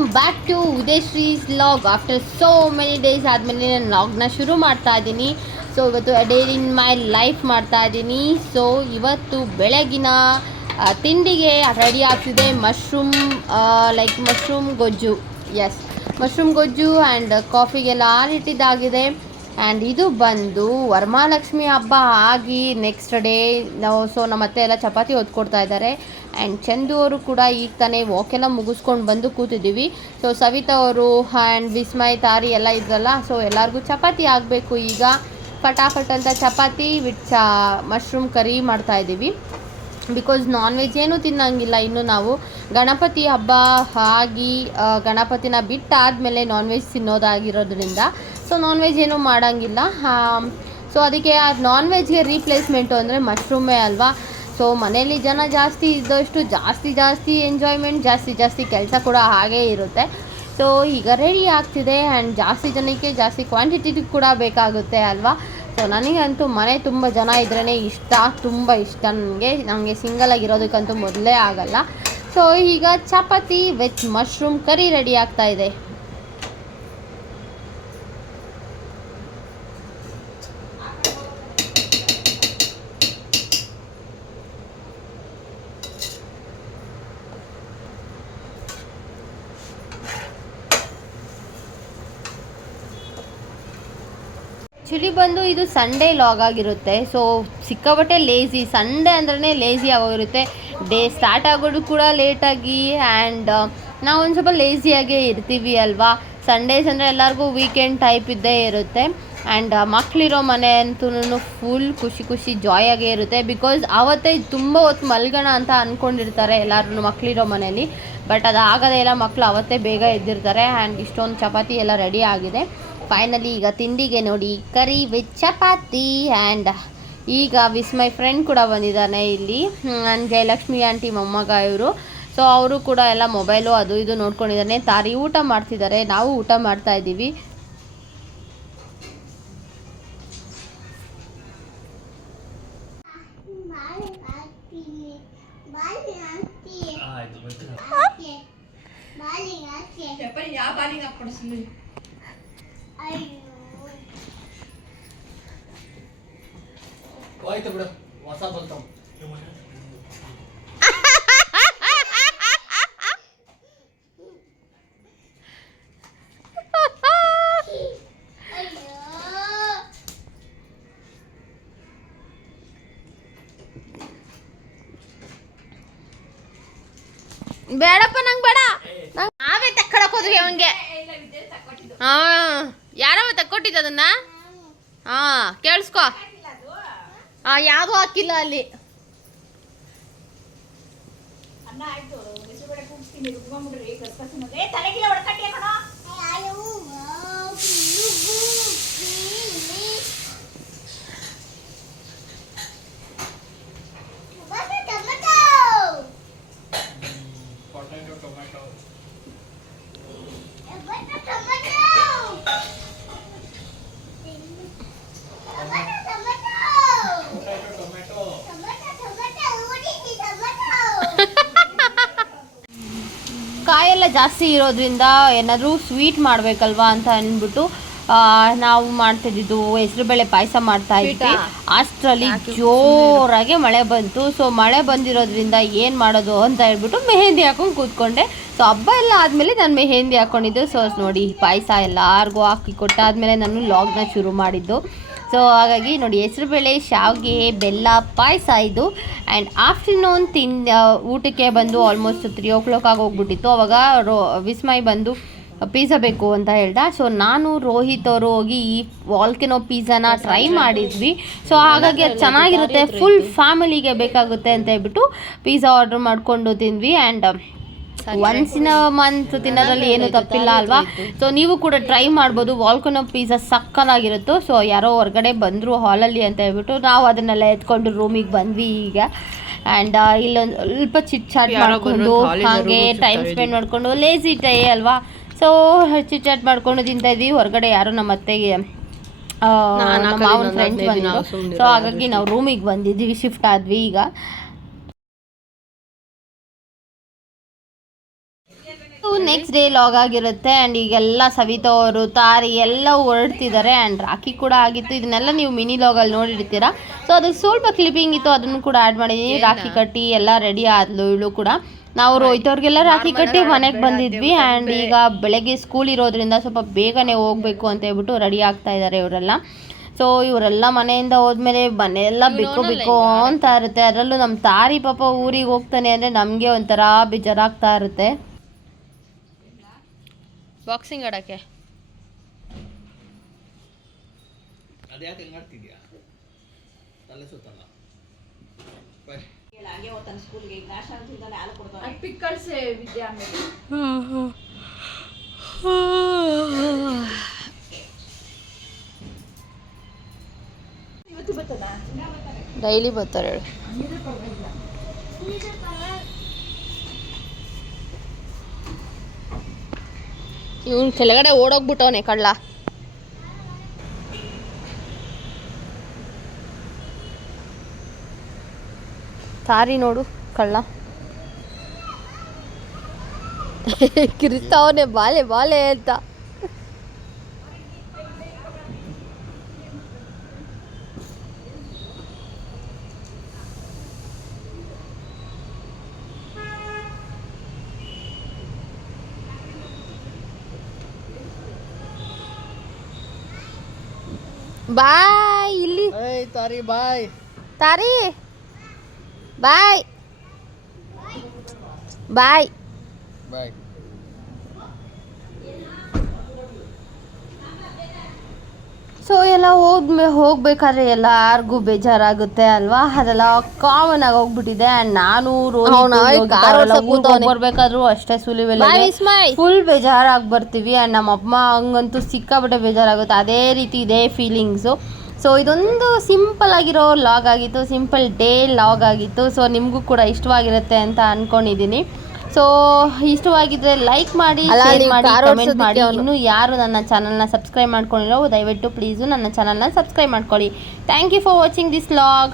Welcome back to Udayashree's vlog after so many days ಆದಮೇಲೆ ನಾನು ಲಾಗ್ನ ಶುರು ಮಾಡ್ತಾ ಇದ್ದೀನಿ. ಸೊ ಇವತ್ತು ಡೇ ಇನ್ ಮೈ ಲೈಫ್ ಮಾಡ್ತಾ ಇದ್ದೀನಿ. ಸೊ ಇವತ್ತು ಬೆಳಗಿನ ತಿಂಡಿಗೆ ರೆಡಿ ಆಗ್ತಿದೆ ಮಶ್ರೂಮ್ ಲೈಕ್ ಮಶ್ರೂಮ್ ಗೊಜ್ಜು. ಎಸ್ ಮಶ್ರೂಮ್ ಗೊಜ್ಜು ಆ್ಯಂಡ್ ಕಾಫಿಗೆಲ್ಲ ಆರಿಟ್ಟಿದ್ದಾಗಿದೆ ಆ್ಯಂಡ್ ಇದು ಬಂದು ವರಮಹಾಲಕ್ಷ್ಮಿ ಹಬ್ಬ ಆಗಿ ನೆಕ್ಸ್ಟ್ ಡೇ ನಾವು ಸೊ ನಮ್ಮ ಅತ್ತೆ ಎಲ್ಲ ಚಪಾತಿ ಹೊತ್ಕೊಡ್ತಾ ಇದ್ದಾರೆ. ಆ್ಯಂಡ್ ಚಂದು ಅವರು ಕೂಡ ಈಗ ತಾನೇ ವಾಕೆಲ್ಲ ಮುಗಿಸ್ಕೊಂಡು ಬಂದು ಕೂತಿದ್ದೀವಿ. ಸೊ ಸವಿತಾ ಅವರು ಆ್ಯಂಡ್ ವಿಸ್ಮಯ್, ತಾರಿ ಎಲ್ಲ ಇದ್ರಲ್ಲ ಸೊ ಎಲ್ಲರಿಗೂ ಚಪಾತಿ ಆಗಬೇಕು. ಈಗ ಫಟಾಫಟ್ ಅಂತ ಚಪಾತಿ ವಿತ್ ಚಾ ಮಶ್ರೂಮ್ ಕರಿ ಮಾಡ್ತಾ ಇದ್ದೀವಿ. ಬಿಕಾಸ್ ನಾನ್ ವೆಜ್ ಏನೂ ತಿನ್ನಂಗಿಲ್ಲ ಇನ್ನು ನಾವು. ಗಣಪತಿ ಹಬ್ಬ ಆಗಿ ಗಣಪತಿನ ಬಿಟ್ಟಾದಮೇಲೆ ನಾನ್ ವೆಜ್ ತಿನ್ನೋದಾಗಿರೋದ್ರಿಂದ ಸೊ ನಾನ್ ವೆಜ್ ಏನೂ ಮಾಡೋಂಗಿಲ್ಲ. ಸೊ ಅದಕ್ಕೆ ನಾನ್ ವೆಜ್ಗೆ ರೀಪ್ಲೇಸ್ಮೆಂಟು ಅಂದರೆ ಮಶ್ರೂಮೇ ಅಲ್ವಾ? ಸೊ ಮನೇಲಿ ಜನ ಜಾಸ್ತಿ ಇದ್ದಷ್ಟು ಜಾಸ್ತಿ ಜಾಸ್ತಿ ಎಂಜಾಯ್ಮೆಂಟ್ ಜಾಸ್ತಿ ಜಾಸ್ತಿ ಕೆಲಸ ಕೂಡ ಹಾಗೇ ಇರುತ್ತೆ. ಸೊ ಈಗ ರೆಡಿ ಆಗ್ತಿದೆ ಆ್ಯಂಡ್ ಜಾಸ್ತಿ ಜನಕ್ಕೆ ಜಾಸ್ತಿ ಕ್ವಾಂಟಿಟಿ ಕೂಡ ಬೇಕಾಗುತ್ತೆ ಅಲ್ವಾ? ಸೊ ನನಗಂತೂ ಮನೆ ತುಂಬ ಜನ ಇದ್ರೇ ಇಷ್ಟ, ತುಂಬ ಇಷ್ಟ. ನನಗೆ ನನಗೆ ಸಿಂಗಲ್ ಆಗಿರೋದಕ್ಕಂತೂ ಮೊದಲೇ ಆಗಲ್ಲ. ಸೊ ಈಗ chapati with mushroom curry ready ಆಗ್ತಾ ಇದೆ. ಆ್ಯಕ್ಚುಲಿ ಬಂದು ಇದು ಸಂಡೇ ಲಾಗ್ ಆಗಿರುತ್ತೆ. ಸೊ ಸಿಕ್ಕಾಬಟ್ಟೆ ಲೇಸಿ ಸಂಡೇ ಅಂದ್ರೆ ಲೇಸಿ ಆಗೋಗಿರುತ್ತೆ. ಡೇ ಸ್ಟಾರ್ಟ್ ಆಗೋದು ಕೂಡ ಲೇಟಾಗಿ ಆ್ಯಂಡ್ ನಾವು ಒಂದು ಸ್ವಲ್ಪ ಲೇಸಿಯಾಗೇ ಇರ್ತೀವಿ ಅಲ್ವಾ? ಸಂಡೇಸ್ ಅಂದರೆ ಎಲ್ಲರಿಗೂ ವೀಕೆಂಡ್ ಟೈಪ್ ಇದ್ದೇ ಇರುತ್ತೆ. ಆ್ಯಂಡ್ ಮಕ್ಕಳಿರೋ ಮನೆ ಅಂತೂ ಫುಲ್ ಖುಷಿ ಖುಷಿ ಜಾಯ್ ಆಗೇ ಇರುತ್ತೆ. ಬಿಕಾಸ್ ಆವತ್ತೇ ತುಂಬ ಹೊತ್ತು ಮಲ್ಗೋಣ ಅಂತ ಅಂದ್ಕೊಂಡಿರ್ತಾರೆ ಎಲ್ಲರೂ ಮಕ್ಕಳಿರೋ ಮನೆಯಲ್ಲಿ ಬಟ್ ಅದು ಆಗದೇ ಇಲ್ಲ ಮಕ್ಕಳು ಅವತ್ತೇ ಬೇಗ ಎದ್ದಿರ್ತಾರೆ. ಆ್ಯಂಡ್ ಇಷ್ಟೊಂದು ಚಪಾತಿ ಎಲ್ಲ ರೆಡಿ ಆಗಿದೆ. ಫೈನಲಿ ಈಗ ತಿಂಡಿಗೆ ನೋಡಿ ಕರಿ ವಿತ್ ಚಪಾತಿ ಆ್ಯಂಡ್ ಈಗ ವಿಸ್ಮಯ್ ಫ್ರೆಂಡ್ ಕೂಡ ಬಂದಿದ್ದಾನೆ ಇಲ್ಲಿ. ಆ್ಯಂಡ್ ಜಯಲಕ್ಷ್ಮಿ ಆಂಟಿ ಮೊಮ್ಮಗ ಇವರು. ಸೊ ಅವರು ಕೂಡ ಎಲ್ಲ ಮೊಬೈಲು ಅದು ಇದು ನೋಡ್ಕೊಂಡಿದ್ದಾನೆ. ತಾರಿ ಊಟ ಮಾಡ್ತಿದ್ದಾರೆ. ನಾವು ಊಟ ಮಾಡ್ತಾ ಇದ್ದೀವಿ. ಯಾವ ಬಾಲಿಗೆ ಹೋಯ್ತು ಬಿಡು ಹೊಸ ಬಂತು. ಬೇಡಪ್ಪ ನಂಗೆ ಬೇಡ. ನಂಗೆ ನಾವೇ ತಕ್ಕೊಳಕ್ ಹೋದ್ವಿ ಅವಂಗೆ ಹಾ. ಯಾರವ ತಕ್ಕೊಟ್ಟಿದ್ದ ಅದನ್ನ? ಹಾ ಕೇಳಿಸ್ಕೊ. ಹಾ ಯಾವ್ದು ಹಾಕಿಲ್ಲ ಅಲ್ಲಿ. ಅನ್ನ ಕಾಯೆಲ್ಲ ಜಾಸ್ತಿ ಇರೋದ್ರಿಂದ ಏನಾದರೂ ಸ್ವೀಟ್ ಮಾಡಬೇಕಲ್ವಾ ಅಂತ ಅಂದ್ಬಿಟ್ಟು ನಾವು ಮಾಡ್ತಿದ್ದು ಹೆಸರುಬೇಳೆ ಪಾಯಸ ಮಾಡ್ತಾ ಇದ್ವಿ. ಅಷ್ಟರಲ್ಲಿ ಜೋರಾಗಿ ಮಳೆ ಬಂತು. ಸೊ ಮಳೆ ಬಂದಿರೋದ್ರಿಂದ ಏನು ಮಾಡೋದು ಅಂತ ಹೇಳ್ಬಿಟ್ಟು ಮೆಹೆಂದಿ ಹಾಕೊಂಡು ಕೂತ್ಕೊಂಡೆ. ಸೊ ಹಬ್ಬ ಎಲ್ಲ ಆದಮೇಲೆ ನಾನು ಮೆಹೆಂದಿ ಹಾಕ್ಕೊಂಡಿದ್ದೆ ಸೊ ನೋಡಿ ಪಾಯಸ ಎಲ್ಲರಿಗೂ ಹಾಕಿ ಕೊಟ್ಟಾದ್ಮೇಲೆ ನಾನು ಲಾಗ್ನ ಶುರು ಮಾಡಿದ್ದು. ಸೊ ಹಾಗಾಗಿ ನೋಡಿ ಹೆಸರುಬೇಳೆ ಶಾವಿಗೆ, ಬೆಲ್ಲ, ಪಾಯಸ ಇದು. ಆ್ಯಂಡ್ ಆಫ್ಟರ್ನೂನ್ ತಿನ್ ಊಟಕ್ಕೆ ಬಂದು ಆಲ್ಮೋಸ್ಟ್ ತ್ರೀ ಓ ಕ್ಲಾಕ್ ಆಗಿ ಹೋಗ್ಬಿಟ್ಟಿತ್ತು. ಅವಾಗ ರೋ, ವಿಸ್ಮಯ್ ಬಂದು ಪಿಜ್ಜಾ ಬೇಕು ಅಂತ ಹೇಳ್ದ. ಸೊ ನಾನು ರೋಹಿತ್ ಅವರು ಹೋಗಿ ಈ ವಾಲ್ಕೆನೋ ಪಿಜ್ಜಾನ ಟ್ರೈ ಮಾಡಿದ್ವಿ. ಸೊ ಹಾಗಾಗಿ ಅದು ಚೆನ್ನಾಗಿರುತ್ತೆ. ಫುಲ್ ಫ್ಯಾಮಿಲಿಗೆ ಬೇಕಾಗುತ್ತೆ ಅಂತ ಹೇಳ್ಬಿಟ್ಟು ಪಿಜ್ಜಾ ಆರ್ಡರ್ ಮಾಡಿಕೊಂಡು ತಿಂದ್ವಿ. ಆ್ಯಂಡ್ ಒನ್ಸ್ ಇನ್ ಮಂತ್ ತಿನ್ನೋದ್ರಲ್ಲಿ ಏನು ತಪ್ಪಿಲ್ಲ ಅಲ್ವಾ ಸೊ ನೀವು ಕೂಡ ಟ್ರೈ ಮಾಡ್ಬೋದು ವಾಲ್ಕನೋ ಪಿಜ್ಜಾ ಸಕ್ಕನಾಗಿರುತ್ತೋ ಸೊ ಯಾರೋ ಹೊರಗಡೆ ಬಂದರು ಹಾಲಲ್ಲಿ ಅಂತ ಹೇಳ್ಬಿಟ್ಟು ನಾವು ಅದನ್ನೆಲ್ಲ ಎತ್ಕೊಂಡು ರೂಮಿಗೆ ಬಂದ್ವಿ ಈಗ ಆ್ಯಂಡ್ ಇಲ್ಲೊಂದು ಸ್ವಲ್ಪ ಚಿಟ್ ಚಾಟ್ ಮಾಡಿಕೊಂಡು ಹಾಗೆ ಟೈಮ್ ಸ್ಪೆಂಡ್ ಮಾಡಿಕೊಂಡು ಲೇಸಿ ಟೈ ಅಲ್ವಾ ಸೊ ಚಿಟ್ ಚಾಟ್ ಮಾಡ್ಕೊಂಡು ತಿಂತಾ ಇದ್ವಿ ಹೊರಗಡೆ ಯಾರೋ ನಮ್ಮ ಅತ್ತೆಗೆ ಮಾವನ ಫ್ರೆಂಡ್ಸ್ ಬಂದಿದ್ರು ಸೊ ಹಾಗಾಗಿ ನಾವು ರೂಮಿಗೆ ಬಂದಿದ್ವಿ ಶಿಫ್ಟ್ ಆದ್ವಿ ಈಗ ನೆಕ್ಸ್ಟ್ ಡೇ ಲಾಗ್ ಆಗಿರುತ್ತೆ ಅಂಡ್ ಈಗೆಲ್ಲ ಸವಿತಾ ಅವರು ತಾರಿ ಎಲ್ಲ ಹೊರಡ್ತಿದ್ದಾರೆ ಆ್ಯಂಡ್ ರಾಖಿ ಕೂಡ ಆಗಿತ್ತು. ಇದನ್ನೆಲ್ಲ ನೀವು ಮಿನಿ ಲಾಗಲ್ಲಿ ನೋಡಿರ್ತೀರಾ. ಸೊ ಅದು ಸ್ವಲ್ಪ ಕ್ಲಿಪ್ಪಿಂಗ್ ಇತ್ತು ಅದನ್ನು ಕೂಡ ಆ್ಯಡ್ ಮಾಡಿದ್ದೀನಿ ರಾಖಿ ಕಟ್ಟಿ ಎಲ್ಲ ರೆಡಿ ಆದ್ಲು ಇವಳು ಕೂಡ. ನಾವು ರೋಹಿತವ್ರಿಗೆಲ್ಲ ರಾಖಿ ಕಟ್ಟಿ ಮನೆಗೆ ಬಂದಿದ್ವಿ ಆ್ಯಂಡ್ ಈಗ ಬೆಳಗ್ಗೆ ಸ್ಕೂಲ್ ಇರೋದ್ರಿಂದ ಸ್ವಲ್ಪ ಬೇಗನೆ ಹೋಗಬೇಕು ಅಂತ ಹೇಳ್ಬಿಟ್ಟು ರೆಡಿ ಆಗ್ತಾ ಇದ್ದಾರೆ ಇವರೆಲ್ಲ. ಸೊ ಇವರೆಲ್ಲ ಮನೆಯಿಂದ ಹೋದ್ಮೇಲೆ ಮನೆಯೆಲ್ಲ ಬಿಕ್ಕು ಬಿಕ್ಕು ಅಂತ ಇರುತ್ತೆ. ಅದರಲ್ಲೂ ನಮ್ಮ ತಾರಿ ಪಾಪ ಊರಿಗೆ ಹೋಗ್ತಾನೆ ಅಂದರೆ ನಮಗೆ ಒಂಥರ ಬೇಜಾರಾಗ್ತಾ ಇರುತ್ತೆ. ಬಾಕ್ಸಿಂಗ್ ಆಡೋಕ್ಕೆ. ಅದ್ಯಾಕೆ ಹಿಂಗ್ ಆಡ್ತಿದ್ಯಾ? ತಲೆ ಸುತ್ತಲ್ಲ. ಡೈಲಿ ಬರ್ತಾರೆ ಹೋಗ್ತಾನೆ ಇವನು ಕೆಳಗಡೆ ಓಡೋಗ್ಬಿಟ್ಟವನೆ ಕಳ್ಳ. ಸಾರಿ ನೋಡು ಕಳ್ಳ. ಕಿರಿತಾವನೆ ಬಾಲೆ ಬಾಲೆ ಅಂತ. ಬಾಯ್ ಇಲ್ಲಿ ಏಯ್ ತಾರಿ ಬಾಯ್ ತಾರಿ ಬಾಯ್ ಬಾಯ್ ಬಾಯ್ So ಎಲ್ಲ ಹೋದ್ಮೇ ಹೋಗ್ಬೇಕಾದ್ರೆ ಎಲ್ಲಾರ್ಗೂ ಬೇಜಾರಾಗುತ್ತೆ ಅಲ್ವಾ? ಅದೆಲ್ಲ ಕಾಮನ್ ಆಗಿ ಹೋಗ್ಬಿಟ್ಟಿದೆ. And ನಾನು ಬರ್ಬೇಕಾದ್ರೂ ಅಷ್ಟೇ ಸುಲಿವೆಲ್ಲ ಫುಲ್ ಬೇಜಾರಾಗಿ ಬರ್ತೀವಿ ಆ್ಯಂಡ್ ನಮ್ಮ ಅಮ್ಮ ಹಂಗಂತೂ ಸಿಕ್ಕಾಬಿಟ್ಟೆ ಬೇಜಾರಾಗುತ್ತೆ. ಅದೇ ರೀತಿ ಇದೇ ಫೀಲಿಂಗ್ಸು ಸೊ ಇದೊಂದು ಸಿಂಪಲ್ ಆಗಿರೋ ಲಾಗ್ ಆಗಿತ್ತು. ಸಿಂಪಲ್ ಡೇ ಲಾಗ್ ಆಗಿತ್ತು. ಸೊ ನಿಮಗೂ ಕೂಡ ಇಷ್ಟವಾಗಿರುತ್ತೆ ಅಂತ ಅನ್ಕೊಂಡಿದ್ದೀನಿ. ಸೊ ಇಷ್ಟವಾಗಿದ್ರೆ ಲೈಕ್ ಮಾಡಿ ಶೇರ್ ಮಾಡಿ ಕಮೆಂಟ್ ಮಾಡಿ. ಇನ್ನು ಯಾರು ನನ್ನ ಚಾನಲ್ನ ಸಬ್ಸ್ಕ್ರೈಬ್ ಮಾಡ್ಕೊಂಡಿರೋ ದಯವಿಟ್ಟು ಪ್ಲೀಸು ನನ್ನ ಚಾನಲ್ನ ಸಬ್ಸ್ಕ್ರೈಬ್ ಮಾಡ್ಕೊಳ್ಳಿ. Thank you for watching this log